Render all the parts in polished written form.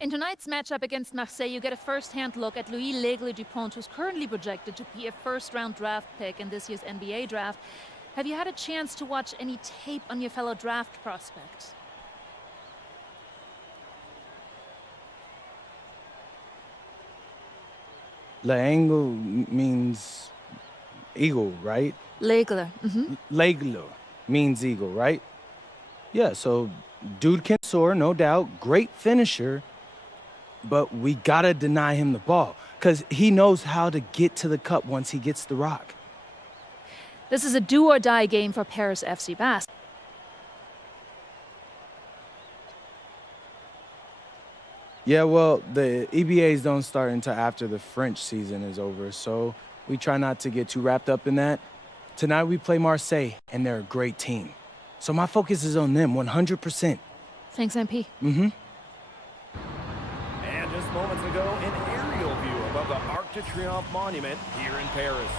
In tonight's matchup against Marseille, you get a first-hand look at Louis L'Aigle-Dupont, who's currently projected to be a first-round draft pick in this year's NBA draft. Have you had a chance to watch any tape on your fellow draft prospect? L'Aigle means eagle, right? L'Aigle. L'Aigle means eagle, right? Yeah, so dude can soar, no doubt. Great finisher. But we gotta deny him the ball, because he knows how to get to the cup once he gets the rock. This is a do-or-die game for Paris FC Basque. Yeah, well, the EBAs don't start until after the French season is over, so we try not to get too wrapped up in that. Tonight we play Marseille, and they're a great team. So my focus is on them 100%. Thanks, MP. And just moments ago, an aerial view above the Arc de Triomphe monument here in Paris.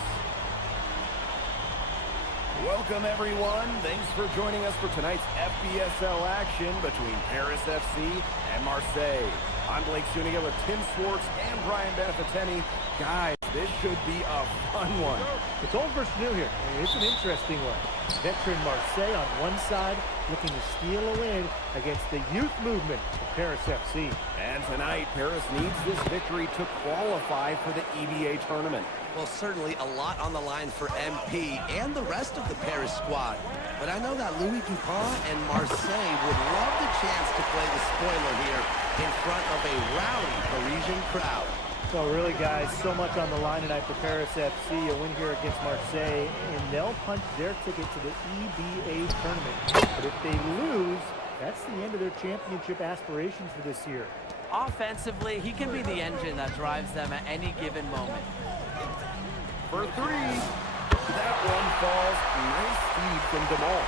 Welcome, everyone. Thanks for joining us for tonight's FBSL action between Paris FC and Marseille. I'm Blake Zuniga with Tim Swartz and Brian Benefitteni. Guys, this should be a fun one. It's old versus new here. It's an interesting one. Veteran Marseille on one side looking to steal a win against the youth movement of Paris FC. And tonight, Paris needs this victory to qualify for the EBA tournament. Well, certainly a lot on the line for MP and the rest of the Paris squad. But I know that Louis Dupont and Marseille would love the chance to play the spoiler here in front of a rowdy Parisian crowd. So really, guys, so much on the line tonight for Paris FC. A win here against Marseille, and they'll punch their ticket to the EBA tournament. But if they lose, that's the end of their championship aspirations for this year. Offensively, he can be the engine that drives them at any given moment. For three. That one falls. Nice feed from Demal.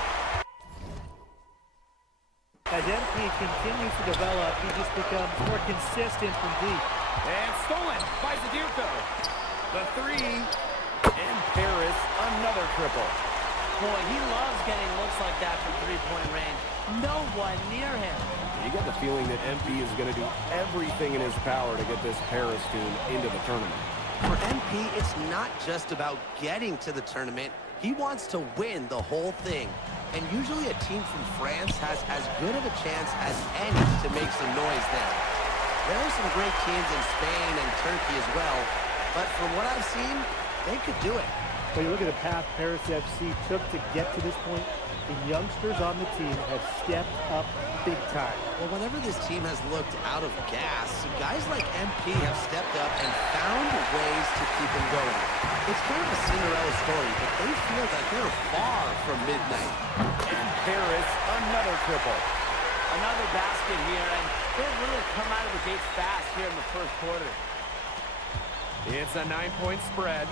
As MP continues to develop, he just becomes more consistent from deep. And stolen by Zadirko. The three. And Paris, another triple. Boy, he loves getting looks like that from three-point range. No one near him. You get the feeling that MP is going to do everything in his power to get this Paris team into the tournament. For MP, it's not just about getting to the tournament. He wants to win the whole thing. And usually a team from France has as good of a chance as any to make some noise there. There are some great teams in Spain and Turkey as well, but from what I've seen, they could do it. When you look at the path Paris FC took to get to this point, the youngsters on the team have stepped up big time. Well, whenever this team has looked out of gas, guys like MP have stepped up and found ways to keep them going. It's kind of a Cinderella story, but they feel that they're far from midnight. And Paris, another triple. Another basket here, and they've really come out of the gates fast here in the first quarter. It's a 9-point spread.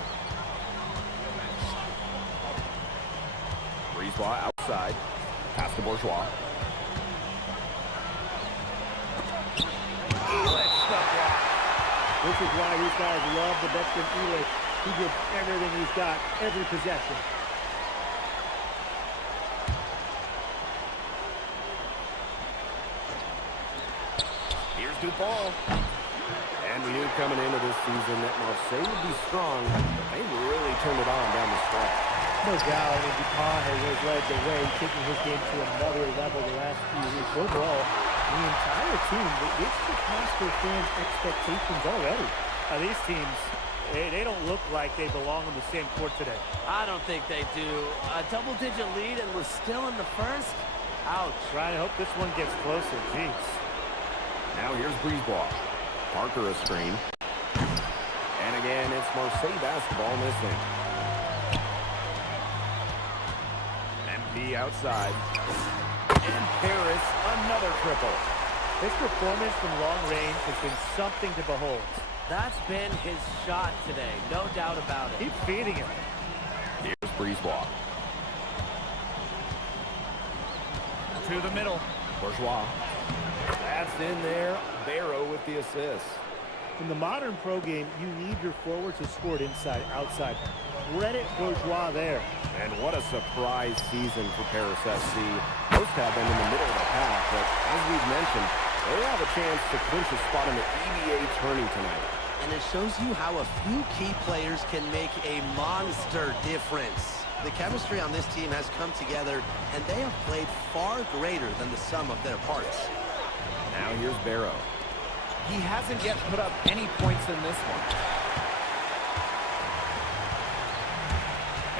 Brisebois outside. Pass to Bourgeois. This is why these guys love the veteran Elic. He gives everything he's got, every possession. Here's Dupont. And we knew coming into this season that Marseille would be strong, but they really turned it on down the stretch. No doubt, I mean, Dupont has led the way, taking his game to another level the last few weeks. Overall, the entire team, it's surpassed their fans' expectations already. These teams, they don't look like they belong on the same court today. I don't think they do. A double-digit lead and we're still in the first? Ouch. Ryan, I hope this one gets closer. Jeez. Now here's Brisebois. Parker a screen. And again, it's Marseille basketball missing. MP outside. And Paris, another triple. His performance from long range has been something to behold. That's been his shot today, no doubt about it. Keep feeding him. Here's Brisebois. To the middle. Bourgeois. That's in there. Barrow with the assist. In the modern pro game, you need your forwards to score it inside, outside. Credit Bourgeois there. And what a surprise season for Paris FC. Most have been in the middle of the pack, but as we've mentioned, They have a chance to clinch a spot in the EBA tourney tonight. And it shows you how a few key players can make a monster difference. The chemistry on this team has come together, and they have played far greater than the sum of their parts. Now here's Barrow. He hasn't yet put up any points in this one.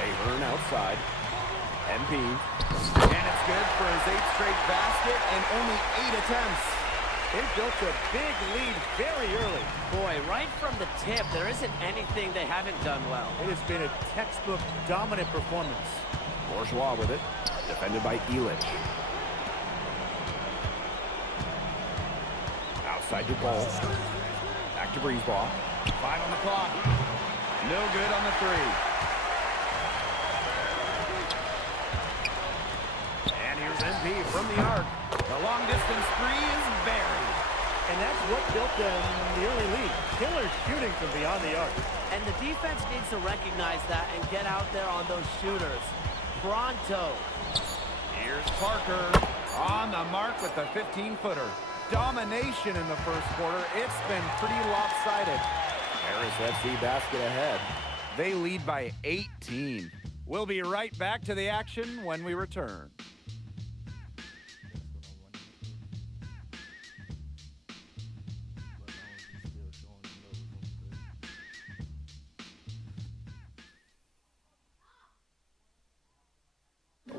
Ahern outside. MP. And it's good for his 8th straight basket and only 8 attempts. They built a big lead very early. Boy, right from the tip, there isn't anything they haven't done well. It has been a textbook dominant performance. Bourgeois with it. Defended by Elich. Outside to Ball. Back to Breezebaugh. 5 on the clock. No good on the 3. And here's MP from the arc. The long distance 3 is buried. And that's what built them the early lead. Killer shooting from beyond the arc. And the defense needs to recognize that and get out there on those shooters. Pronto. Here's Parker on the mark with the 15-footer. Domination in the first quarter. It's been pretty lopsided. Paris FC basket ahead. They lead by 18. We'll be right back to the action when we return.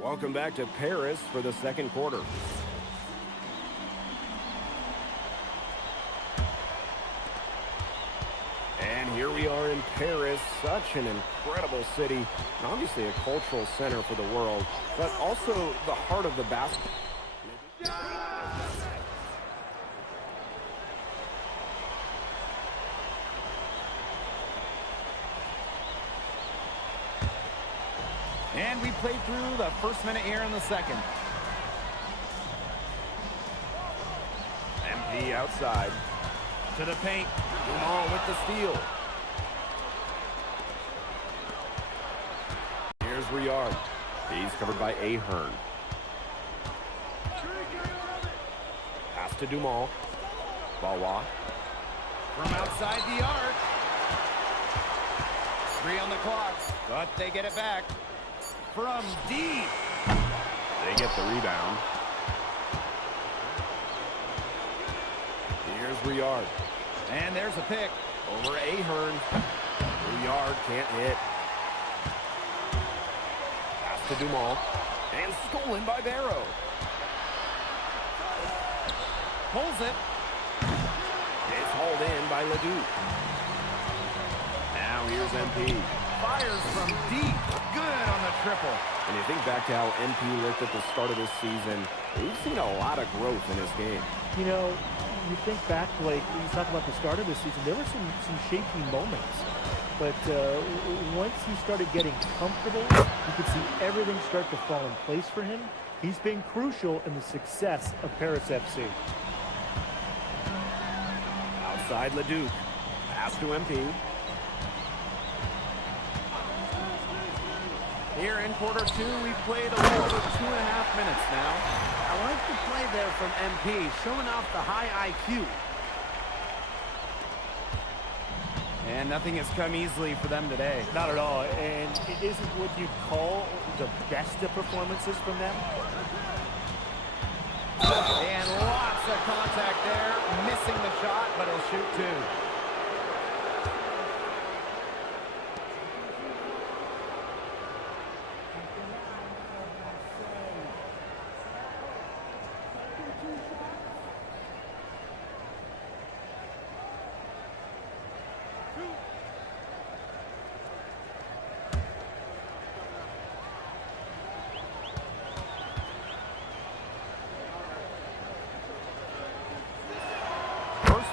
Welcome back to Paris for the second quarter. And here we are in Paris, such an incredible city, and obviously a cultural center for the world, but also the heart of the basketball. And we played through the first minute here in the second. MP outside. To the paint. Dumas with the steal. Here's Riard. He's covered by Ahern. Pass to Dumas. Valois. From outside the arc. 3 on the clock, but they get it back. From deep. They get the rebound. Here's Riard. And there's a pick over Ahern. Riard can't hit. Pass to Dumas. And stolen by Barrow. Pulls it. It's hauled in by Ledoux. Now here's MP. Fires from deep. Good on the triple. And you think back to how MP looked at the start of this season, we've seen a lot of growth in his game. You know, you think back, Blake, when you talk about the start of the season, there were some shaky moments. But once he started getting comfortable, you could see everything start to fall in place for him. He's been crucial in the success of Paris FC. Outside Leduc. Pass to MP. Here in quarter 2, we've played a little over 2.5 minutes now. I like the play there from MP, showing off the high IQ. And nothing has come easily for them today. Not at all. And it isn't what you'd call the best of performances from them. And lots of contact there. Missing the shot, but he'll shoot 2.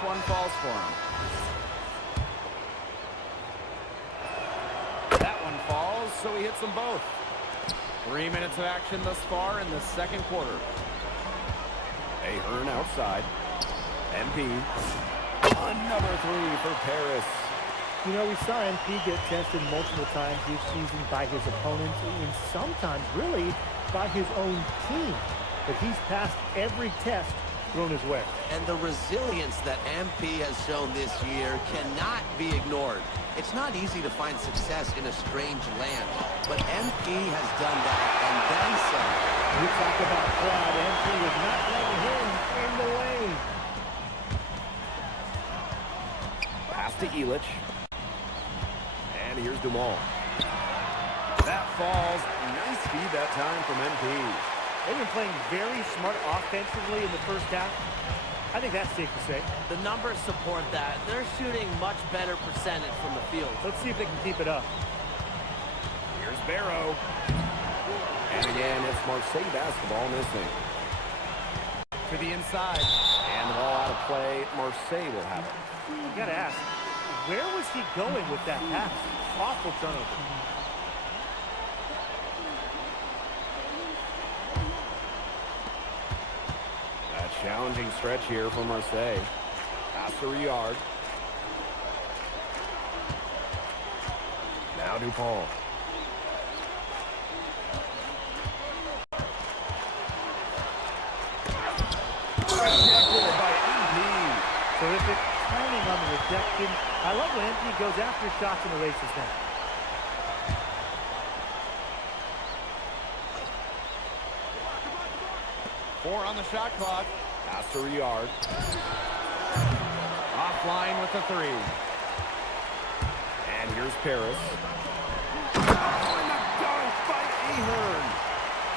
One falls for him. That one falls, so he hits them both. 3 minutes of action thus far in the second quarter. Ahern outside. MP. Another 3 for Paris. You know, we saw MP get tested multiple times this season by his opponents and sometimes really by his own team. But he's passed every test thrown his way. And the resilience that MP has shown this year cannot be ignored. It's not easy to find success in a strange land, but MP has done that and then some. You talk about crowd. MP was not letting him in the lane. Pass to Illich. And here's Dumal. That falls. Nice feed that time from MP. They've been playing very smart offensively in the first half. I think that's safe to say. The numbers support that. They're shooting much better percentage from the field. Let's see if they can keep it up. Here's Barrow. And again, it's Marseille basketball missing. To the inside. And the ball out of play. Marseille will have it. You got to ask, where was he going with that pass? Awful turnover. A challenging stretch here for Marseille. Pass to Riyard. Now DuPont. Rejected by MP. Terrific timing on the rejection. I love when MP goes after shots in the races then. Four on the shot clock. Pass to Riyard. Offline with the three. And here's Paris. Oh, and the dunk by Ahern.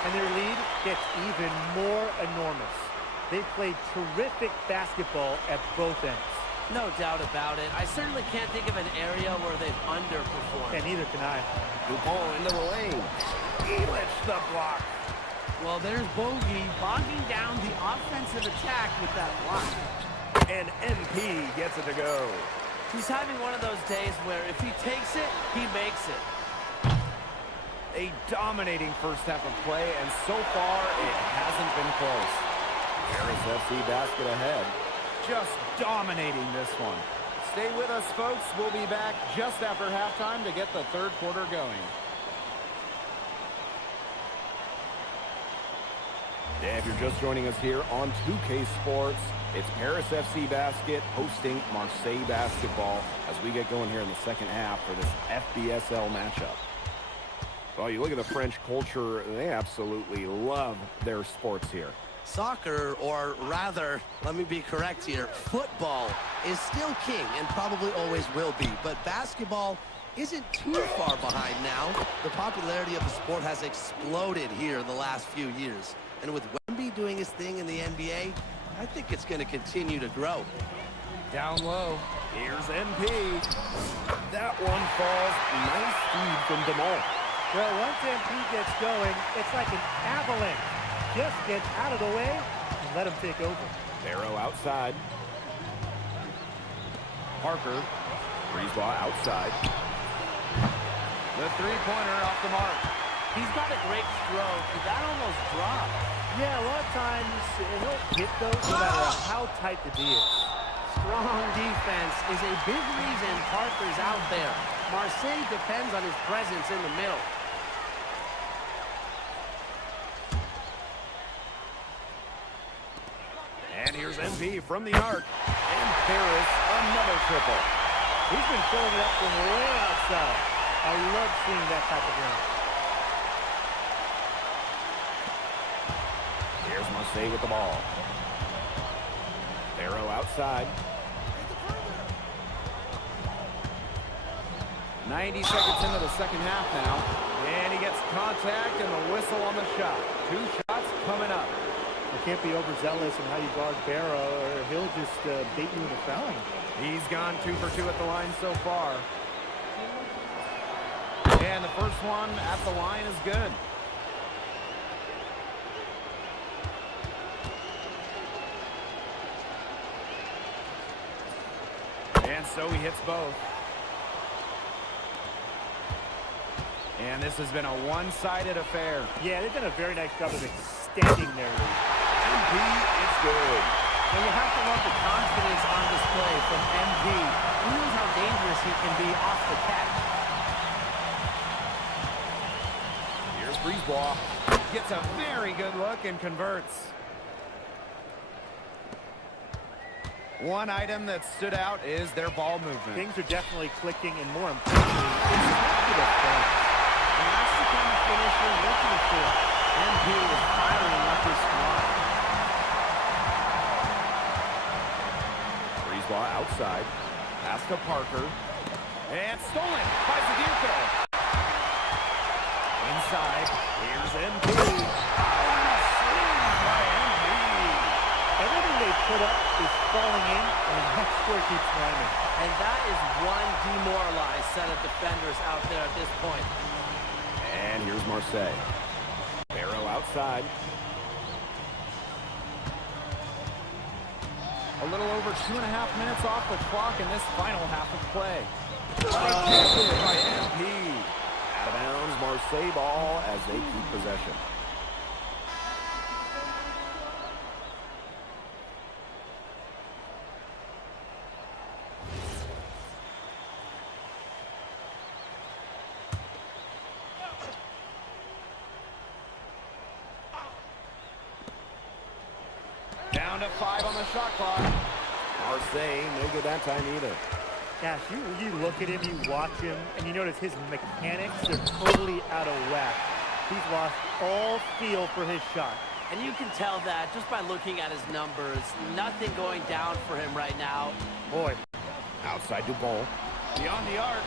And their lead gets even more enormous. They've played terrific basketball at both ends. No doubt about it. I certainly can't think of an area where they've underperformed. And neither can I. DuPont into the lane. Illich the block. Well, there's Bogey bogging down the offensive attack with that block. And MP gets it to go. He's having one of those days where if he takes it, he makes it. A dominating first half of play, and so far it hasn't been close. Paris FC basket ahead. Just dominating this one. Stay with us, folks. We'll be back just after halftime to get the third quarter going. Yeah, if you're just joining us here on 2K Sports, it's Paris FC Basket hosting Marseille Basketball as we get going here in the second half for this FBSL matchup. Well, you look at the French culture, they absolutely love their sports here. Soccer, or rather, let me be correct here, football is still king and probably always will be, but basketball isn't too far behind now. The popularity of the sport has exploded here in the last few years. And with Wemby doing his thing in the NBA, I think it's going to continue to grow. Down low, here's MP. That one falls. Nice feed from DeMol. Well, once MP gets going, it's like an avalanche. Just get out of the way and let him take over. Barrow outside. Parker. Breezeball outside. The three-pointer off the mark. He's got a great stroke. That almost dropped. Yeah, a lot of times he'll hit those no matter how tight the D is. Strong defense is a big reason Parker's out there. Marseille depends on his presence in the middle. And here's MP from the arc. And Paris, another triple. He's been filling it up from way outside. I love seeing that type of run. Here's Marseille with the ball. Barrow outside. 90 seconds into the second half now. And he gets contact and the whistle on the shot. Two shots coming up. You can't be overzealous in how you guard Barrow, or he'll just bait you into fouling. He's gone 2 for 2 at the line so far. And the first one at the line is good. And so he hits both. And this has been a one-sided affair. Yeah, they've done a very nice job of extending their lead. MP is good. And you have to love the confidence on display from MP. He knows how dangerous he can be off the catch. Here's Breezeball. Gets a very good look and converts. One item that stood out is their ball movement. Things are definitely clicking, and more importantly, it's not to the front. And that's the kind of finish you're looking for. MP is firing up his squad. Brisebois outside. Pass to Parker. And stolen by Zagirko. Inside. Here's MP. Everything they put up is falling in, and the next score keeps climbing. And that is one demoralized set of defenders out there at this point. And here's Marseille. Barrow outside. A little over 2.5 minutes off the clock in this final half of play. Rejected by MP. Out of bounds, Marseille ball as they keep possession. Down to 5 on the shot clock. Marseille, no good that time either. Gosh, you look at him, you watch him, and you notice his mechanics are totally out of whack. He's lost all feel for his shot. And you can tell that just by looking at his numbers. Nothing going down for him right now. Boy. Outside Dupont. Beyond the arc.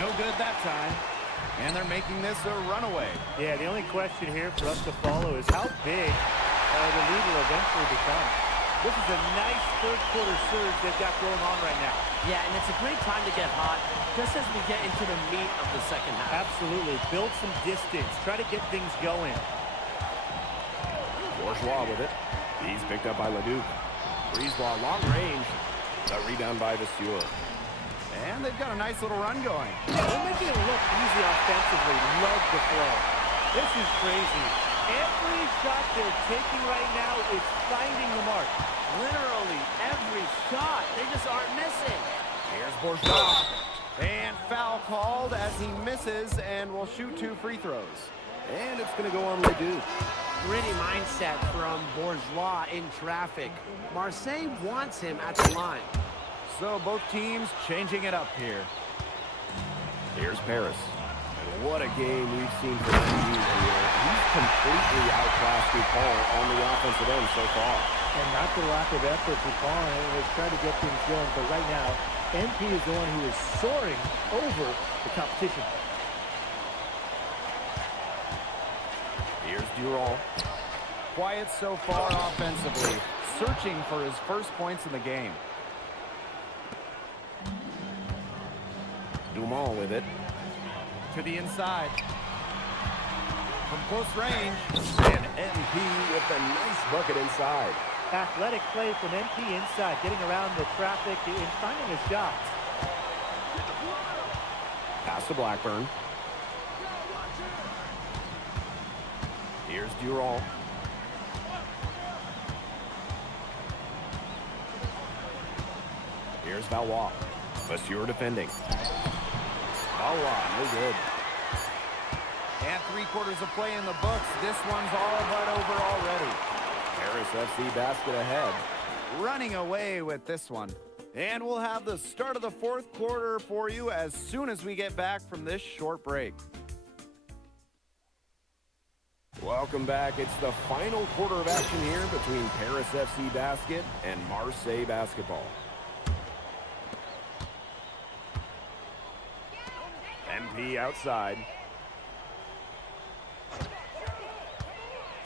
No good that time. And they're making this a runaway. Yeah, the only question here for us to follow is how big the lead will eventually become. This is a nice third-quarter surge they've got going on right now. Yeah, and it's a great time to get hot, just as we get into the meat of the second half. Absolutely. Build some distance. Try to get things going. Bourgeois with it. He's picked up by Leduc. Brisebois long range. The rebound by Vasseur. And they've got a nice little run going. They're making it look easy offensively. Love the flow. This is crazy. Every shot they're taking right now is finding the mark. Literally every shot. They just aren't missing. Here's Bourgeois. And foul called as he misses and will shoot 2 free throws. And it's going to go on Leduc. Gritty mindset from Bourgeois in traffic. Marseille wants him at the line. So both teams changing it up here. Here's Paris. And what a game we've seen from him here. He's completely outclassed Dupont on the offensive end so far. And not the lack of effort Dupont has tried to get things going, but right now, MP is the one who is soaring over the competition. Here's Durant. Quiet so far offensively, searching for his first points in the game. Dumont with it. To the inside. From close range. And MP with a nice bucket inside. Athletic play from MP inside, getting around the traffic and finding his shots. Pass to Blackburn. Here's Durant. Here's Valois. Vasseur defending. Valois, no good. And 3/4 of play in the books. This one's all but over already. Paris FC basket ahead. Running away with this one. And we'll have the start of the 4th quarter for you as soon as we get back from this short break. Welcome back. It's the final quarter of action here between Paris FC basket and Marseille basketball. MP outside.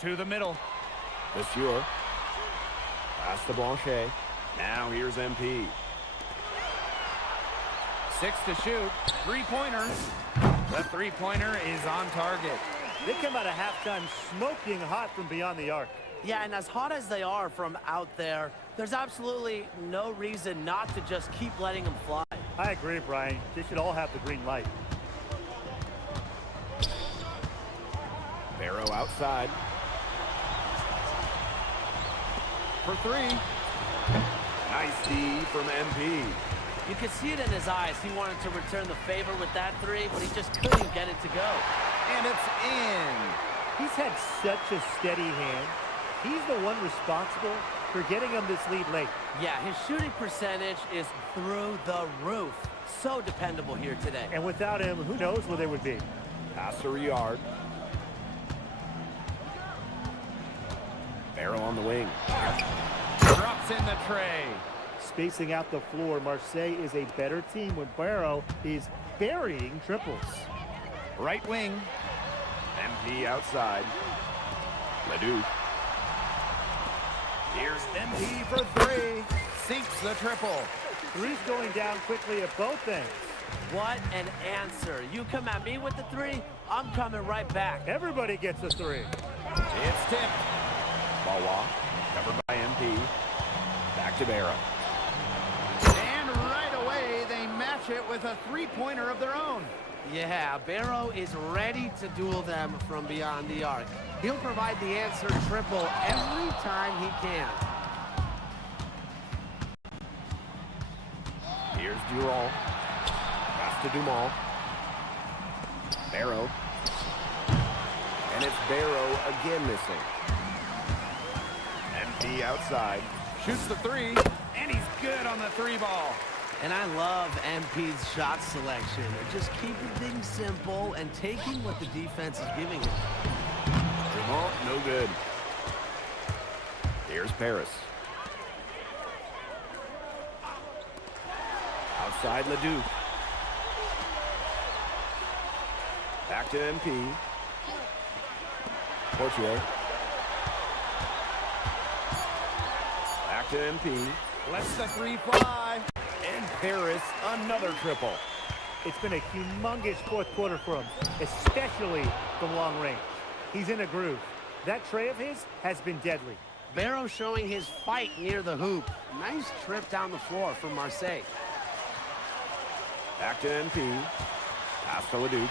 To the middle. Vasseur. Pass to Blanchet. Now here's MP. 6 to shoot. 3-pointer. The 3-pointer is on target. They come out of halftime smoking hot from beyond the arc. Yeah, and as hot as they are from out there, there's absolutely no reason not to just keep letting them fly. I agree, Brian. They should all have the green light. Barrow outside. For 3. Nice D from MP. You could see it in his eyes. He wanted to return the favor with that 3, but he just couldn't get it to go. And it's in. He's had such a steady hand. He's the one responsible for getting him this lead late. Yeah, his shooting percentage is through the roof. So dependable here today. And without him, who knows where they would be. Pass to Riyard. Barrow on the wing. Drops in the tray. Spacing out the floor, Marseille is a better team when Barrow is burying triples. Right wing. MP outside. Leduc. Here's MP for three. Sinks the triple. Three's going down quickly at both ends. What an answer. You come at me with the three, I'm coming right back. Everybody gets a three. It's tipped. Bawa, covered by MP. Back to Barrow. And right away, they match it with a three-pointer of their own. Yeah, Barrow is ready to duel them from beyond the arc. He'll provide the answer triple every time he can. Here's Durall. Pass to Dumal. Barrow. And it's Barrow again missing. MP outside. Shoots the three. And he's good on the three ball. And I love MP's shot selection. Just keeping things simple and taking what the defense is giving him. Dumont, no good. Here's Paris. Outside Leduc. Back to MP. Portier. Back to MP. Lets the three fly. And Paris, another triple. It's been a humongous fourth quarter for him, especially from long range. He's in a groove. That tray of his has been deadly. Barrow showing his fight near the hoop. Nice trip down the floor from Marseille. Back to MP. Pass to Leduc.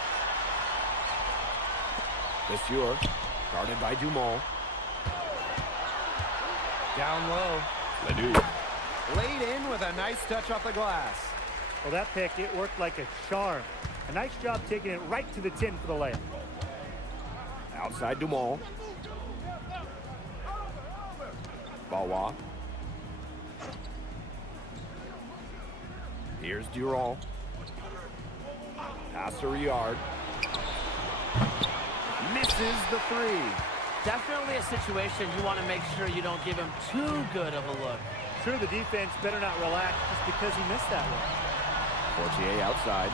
Monsieur, guarded by Dumal. Down low. Leduc. Laid in with a nice touch off the glass. Well, that pick, it worked like a charm. A nice job taking it right to the tin for the layup. Outside Dumal. Bawa. Here's Durall. Pass to Riyard. Misses the three. Definitely a situation you want to make sure you don't give him too good of a look. Sure, the defense better not relax just because he missed that one. Portier outside.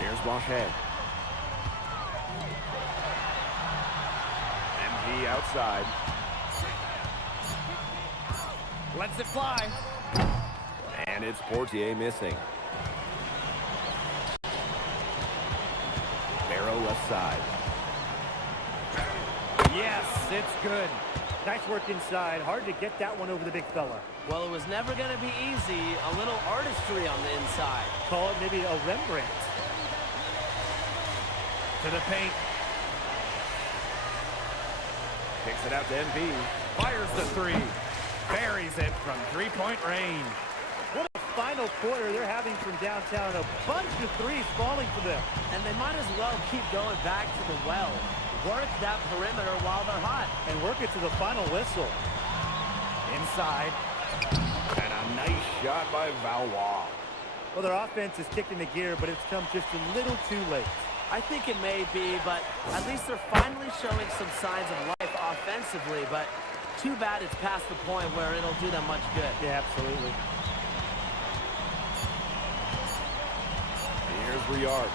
Here's Blanchet. MP outside. Lets it fly. And it's Portier missing. Barrow left side. Yes, it's good. Nice work inside. Hard to get that one over the big fella. Well, it was never going to be easy. A little artistry on the inside. Call it maybe a Rembrandt. To the paint. Kicks it out to MP. Fires the three. Buries it from three-point range. What a final quarter they're having from downtown. A bunch of threes falling for them. And they might as well keep going back to the well. Work that perimeter while they're hot. And work it to the final whistle. Inside. And a nice shot by Valois. Well, their offense is kicked into gear, but it's come just a little too late. I think it may be, but at least they're finally showing some signs of life offensively. But too bad it's past the point where it'll do them much good. Yeah, absolutely. Here's Riyard.